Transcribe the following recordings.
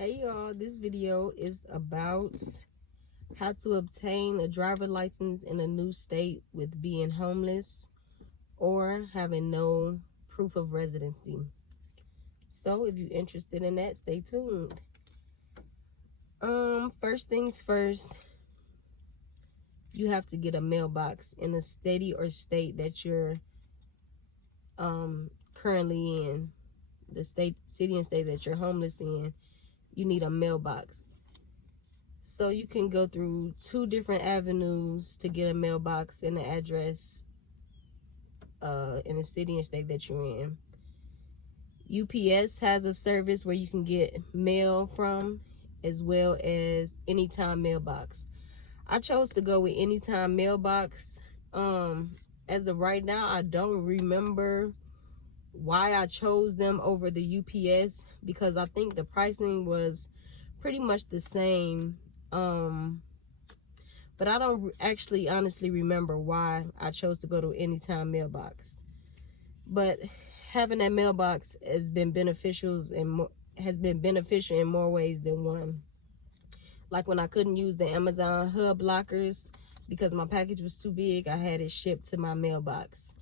Hey y'all, this video is about how to obtain a driver license in a new state with being homeless or having no proof of residency. So if you're interested in that, stay tuned. First things first, you have to get a mailbox in the city or state that you're currently in. The city and state that you're homeless in, you need a mailbox. So you can go through two different avenues to get a mailbox and an address in the city and state that you're in. UPS has a service where you can get mail from, as well as Anytime Mailbox. I chose to go with Anytime Mailbox. As of right now, I don't remember why I chose them over the UPS, because I think the pricing was pretty much the same. But I don't actually honestly remember why I chose to go to Anytime Mailbox. But having that mailbox has been beneficial in more ways than one. Like when I couldn't use the Amazon hub lockers because my package was too big, I had it shipped to my mailbox.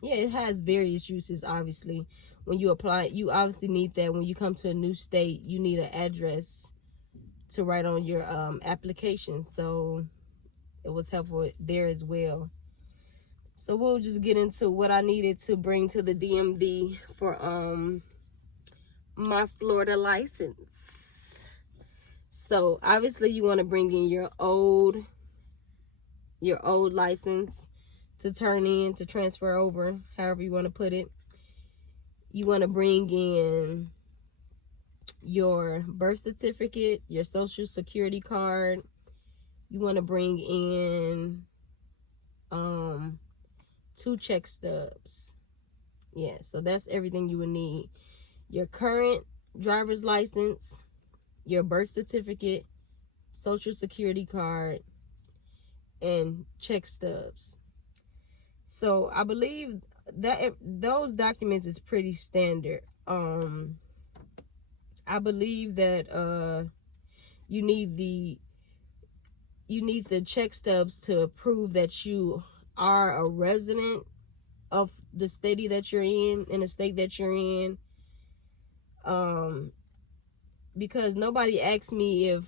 Yeah, it has various uses. Obviously, when you apply, you obviously need that. When you come to a new state, you need an address to write on your application, so it was helpful there as well. So we'll just get into what I needed to bring to the DMV for my Florida license. So obviously you want to bring in your old license to turn in, to transfer over, however you want to put it. You want to bring in your birth certificate, your social security card. You want to bring in 2 check stubs. Yeah, so that's everything you would need. Your current driver's license, your birth certificate, social security card, and check stubs. So I believe that those documents is pretty standard. I believe that you need the check stubs to prove that you are a resident of the city that you're in the state that you're in. Because nobody asked me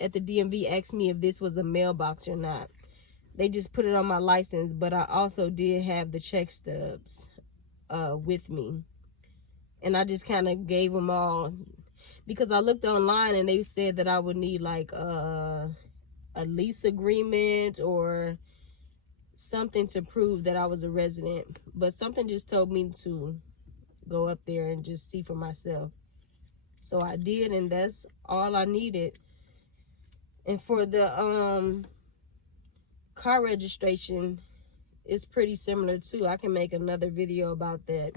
at the DMV asked me if this was a mailbox or not. They just put it on my license, but I also did have the check stubs with me. And I just kind of gave them all, because I looked online and they said that I would need like a lease agreement or something to prove that I was a resident. But something just told me to go up there and just see for myself. So I did, and that's all I needed. And for the car registration, it's pretty similar too. I can make another video about that,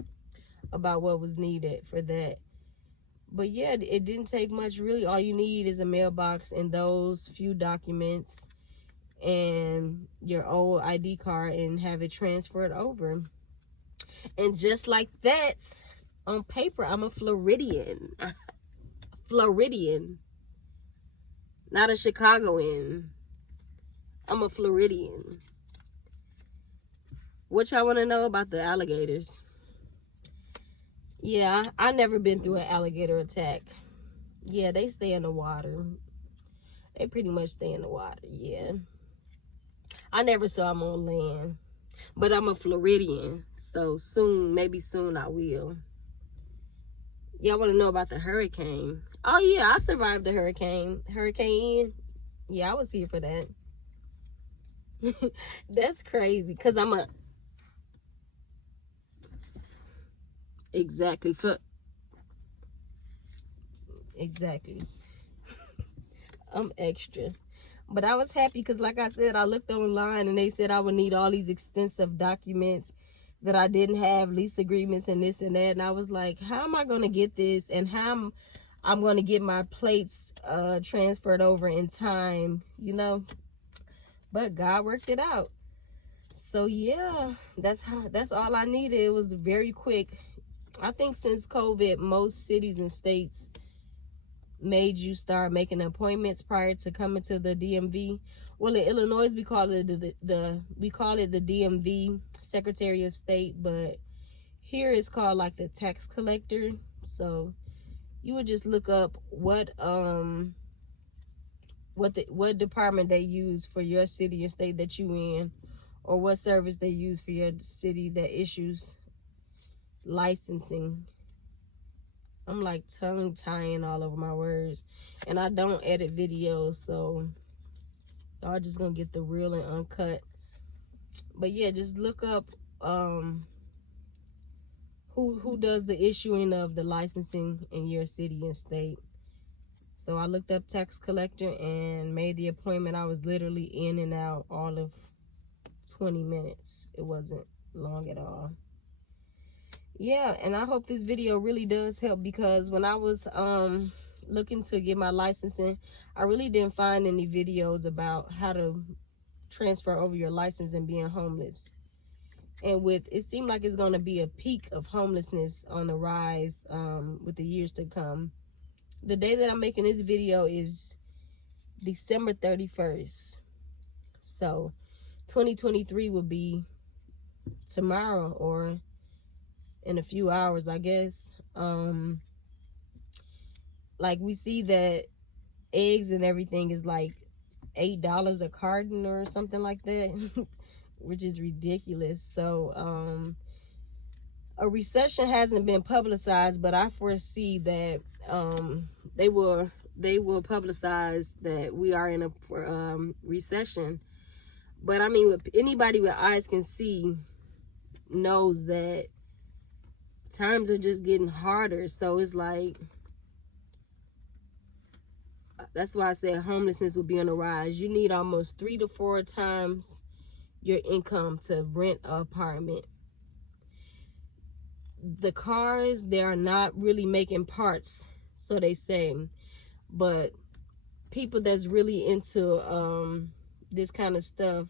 about what was needed for that. But yeah, it didn't take much really. All you need is a mailbox and those few documents and your old ID card, and have it transferred over. And just like that, on paper, I'm a Floridian. Floridian, not a Chicagoan. I'm a Floridian. What y'all want to know about the alligators? Yeah, I never been through an alligator attack. Yeah, they stay in the water. They pretty much stay in the water, yeah. I never saw them on land. But I'm a Floridian, so soon, maybe soon I will. Y'all want to know about the hurricane? Oh yeah, I survived the hurricane. Hurricane Ian. Yeah, I was here for that. That's crazy, because I'm a... Exactly. I'm extra. But I was happy because, like I said, I looked online and they said I would need all these extensive documents that I didn't have, lease agreements and this and that. And I was like, how am I going to get this? And how I'm going to get my plates transferred over in time, you know? But God worked it out. So yeah, that's all I needed. It was very quick. I think since COVID, most cities and states made you start making appointments prior to coming to the DMV. Well, in Illinois, we call it the DMV, Secretary of State, but here it's called like the tax collector. So you would just look up what department they use for your city or state that you in, or what service they use for your city that issues licensing. I'm like tongue tying all over my words, and I don't edit videos, so y'all just gonna get the real and uncut. But yeah, just look up who does the issuing of the licensing in your city and state. So I looked up tax collector and made the appointment. I was literally in and out all of 20 minutes. It wasn't long at all. Yeah, and I hope this video really does help, because when I was looking to get my licensing, I really didn't find any videos about how to transfer over your license and being homeless. And it seemed like it's going to be a peak of homelessness on the rise with the years to come. The day that I'm making this video is December 31st. So 2023 will be tomorrow, or in a few hours, I guess. Like, we see that eggs and everything is like $8 a carton or something like that, which is ridiculous. So a recession hasn't been publicized, but I foresee that they will publicize that we are in a recession. But I mean, anybody with eyes can see knows that times are just getting harder. So it's like, that's why I said homelessness will be on the rise. You need almost 3 to 4 times your income to rent an apartment. The cars, they are not really making parts, so they say, but people that's really into this kind of stuff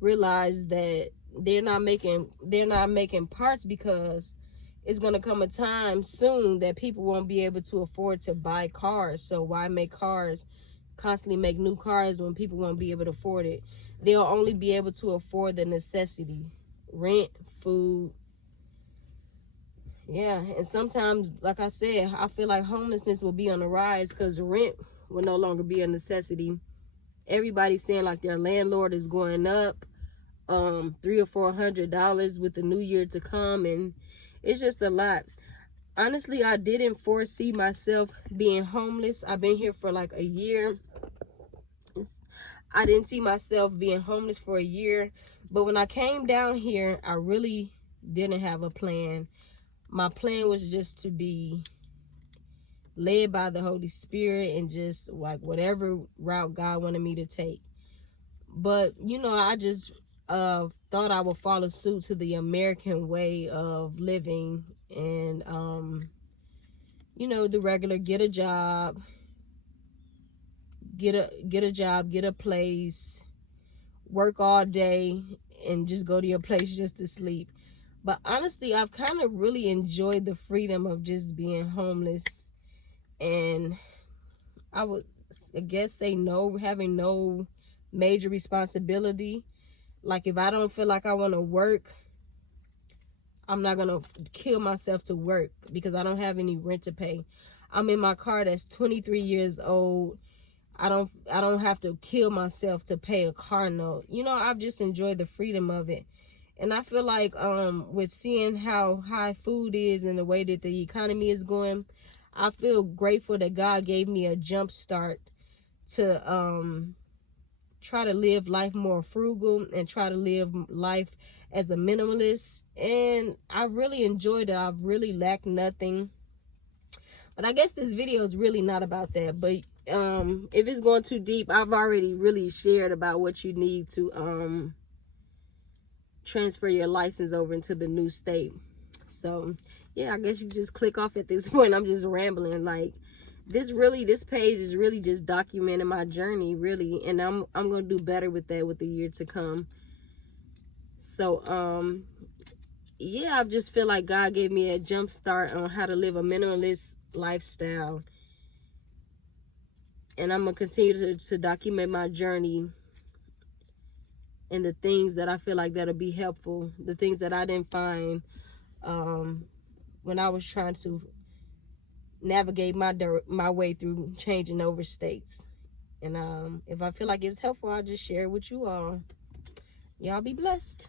realize that they're not making parts, because it's going to come a time soon that people won't be able to afford to buy cars. So why constantly make new cars when people won't be able to afford it? They'll only be able to afford the necessity: rent, food. Yeah, and sometimes, like I said, I feel like homelessness will be on the rise because rent will no longer be a necessity. Everybody's saying like their landlord is going up $300 or $400 with the new year to come, and it's just a lot. Honestly, I didn't foresee myself being homeless. I've been here for like a year. I didn't see myself being homeless for a year, but when I came down here, I really didn't have a plan. My plan was just to be led by the Holy Spirit and just like whatever route God wanted me to take. But, you know, I just thought I would follow suit to the American way of living, and, you know, the regular get a job, get a place, work all day, and just go to your place just to sleep. But honestly, I've kind of really enjoyed the freedom of just being homeless. And I would, I guess, say no, having no major responsibility. Like, if I don't feel like I want to work, I'm not going to kill myself to work because I don't have any rent to pay. I'm in my car that's 23 years old. I don't have to kill myself to pay a car note. You know, I've just enjoyed the freedom of it. And I feel like with seeing how high food is and the way that the economy is going, I feel grateful that God gave me a jump start to try to live life more frugal and try to live life as a minimalist. And I really enjoyed it. I've really lacked nothing. But I guess this video is really not about that. But if it's going too deep, I've already really shared about what you need to transfer your license over into the new state. So yeah, I guess you just click off at this point. I'm just rambling. Like, this page is really just documenting my journey, really, and I'm gonna do better with that with the year to come. So yeah, I just feel like God gave me a jump start on how to live a minimalist lifestyle. And I'm going to continue to document my journey and the things that I feel like that'll be helpful. The things that I didn't find when I was trying to navigate my way through changing over states. And if I feel like it's helpful, I'll just share it with you all. Y'all be blessed.